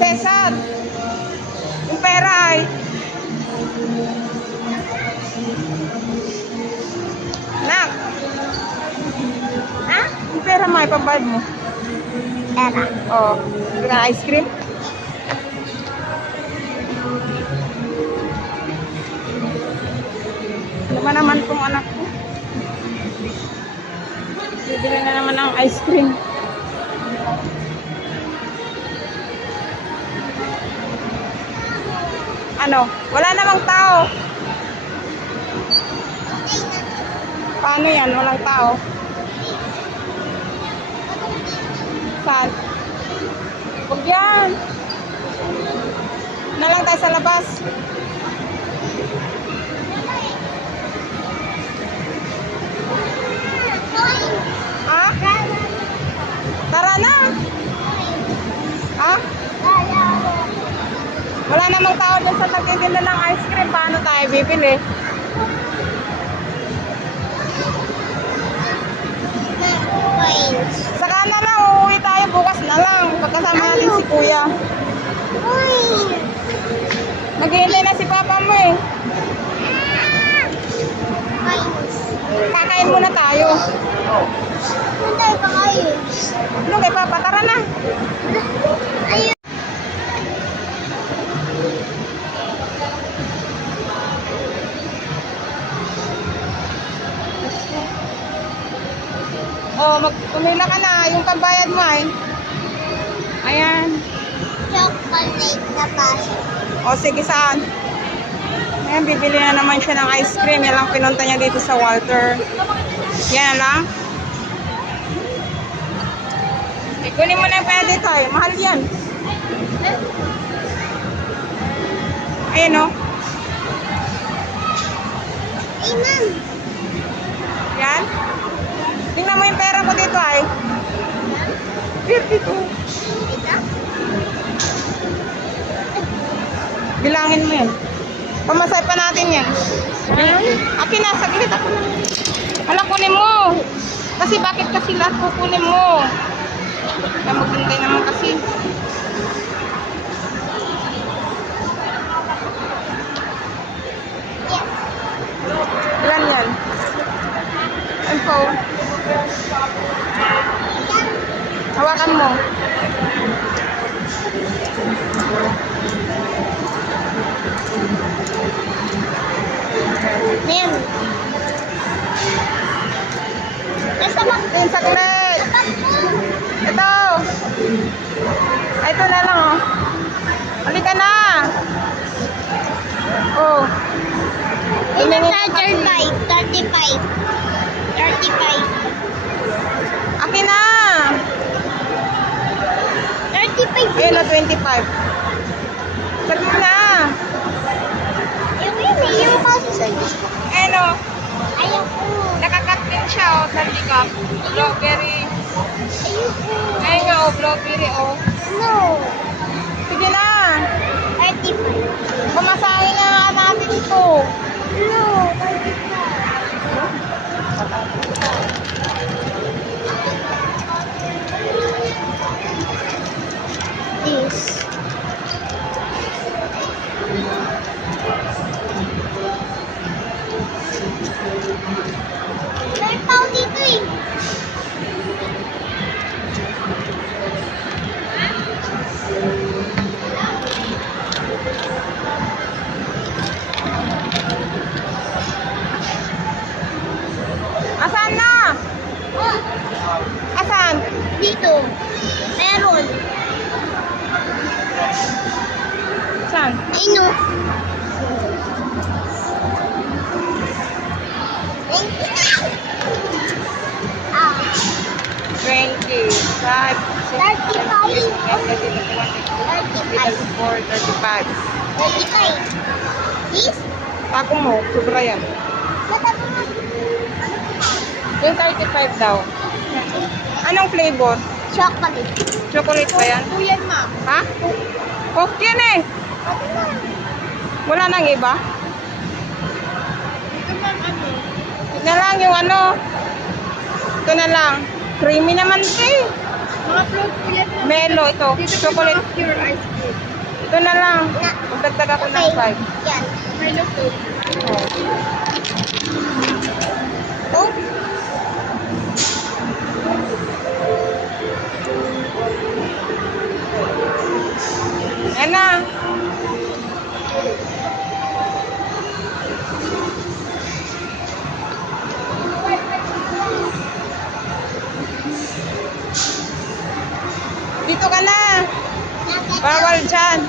Cesar, yung pera ay. Nak. Ha? Yung pera mo, ipabad mo. Pera. Oh, bili ka ng ice cream. Naman tong anak ko. Bibili na naman ng ice cream. Ano? Wala namang tao. Paano yan? Walang tao. Saan? Huwag yan. Na lang tayo sa labas. Ha? Tara na. Ha? Wala namang tao dun sa nagtitinda ng ice cream. Paano tayo bibili? Saka na lang, uuwi tayo bukas na lang. Pagkasama natin si Kuya. Naghihintay na si Papa mo eh. Kakain muna tayo. Ano kay Papa? Tara na. Oh, pumila ka na. Yung pambayad mo ay. Ayan. Chocolate na paso. O, sige, saan? Ayan, bibili na naman siya ng ice cream. Yan lang pinunta niya dito sa Walter. Yan lang. Kunin mo na yung pera dito ay. Mahal yan. Ayan o. Ay, ma'am. Yan. Tingnan mo yung pera ko dito ay. 52. Ito? Bilangin mo yan. Pamasay pa natin yan. Akin na, saglit ako na. Hala, kunin mo. Kasi bakit kasi lahat kukunin mo? Kaya maghintay naman kasi. Ilan yan? Info. Hawakan mo. Ma'am. Nasa bag. Ayun, saglit. Ito. Ay, ito na lang, oh. Halika na. Oh. Ito Tumingin sa ka kasi. 35. 35. Akin na. 35. Ayun na, 25. Sabi mo na. Yung kasi sa Ayun, oh. ayoko. Nakakat din siya, oh. Sa cup. Strawberry. Ayoko. Ayun nga, oh. Strawberry, oh. No. Sige na. 35. Pumasahin na nga natin ito. No. 35. This. May tao dito eh. Asan na? Oh, Asan? dito. Meron. Saan? Ino. Ah, 25. 34, 35. 35. This? Tako mo, sobra yan. Matabi mo. Yung 35 daw. Anong flavor? Chocolate. Chocolate ba yan? Ito yan, ma'am. Ha? Coke yan eh. Wala nang iba? Ito, ma'am, ano? Na lang yung ano, Ito na lang. Creamy naman ito eh. Mga float po yan. Melo ito. Dito po Chocolate. mga pure ice cream. Ito na lang. Magdagdag ako ng 5. Yan. Milo float. Oh. Yan na. Dito ka na. Bawal dyan.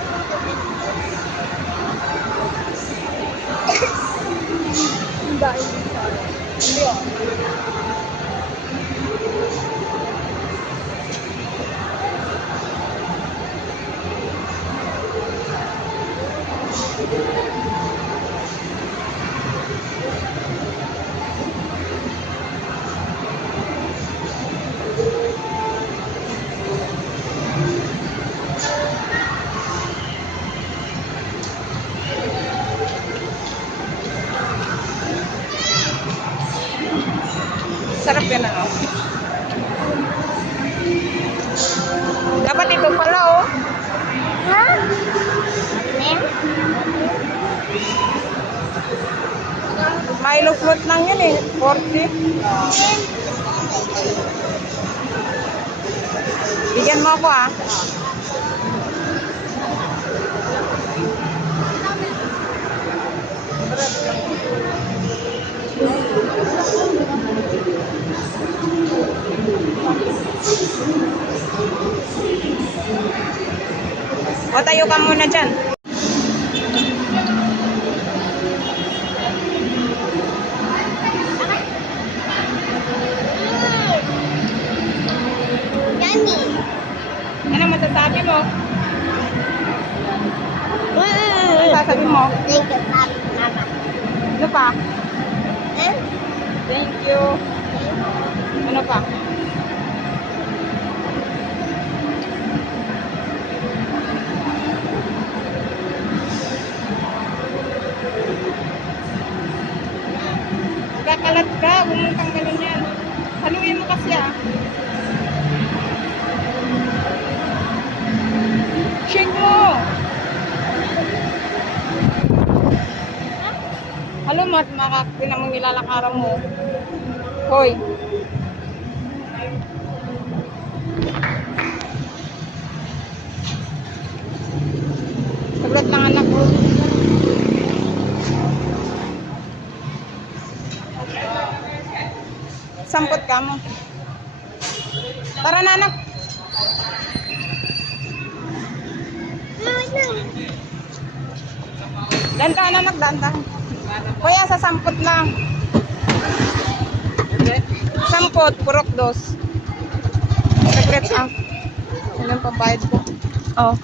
Sarap yan ano. Dapat ito pala oh. Ha? Ano? Milo float lang yun eh. 40. Bigyan mo ako ah. O tayo ka muna dyan. Yummy. Ano masasabi mo? Ano sasabi mo? Thank you, Mama. Ano pa? Eh? Thank you. Ano pa? Kakalat ka, huwag mong tanggalin yan. Haluin mo kasi ah. Shake mo! Halo, makakapin ang nilalakaran mo. Hoy. Saglit lang anak ko. Sampot ka mo. Tara na anak. Dantahan anak, dantahan. Kuya, sa sampot lang. Sampot, purok dos. Saglit ah. Yan ang pambayad ko. Oh.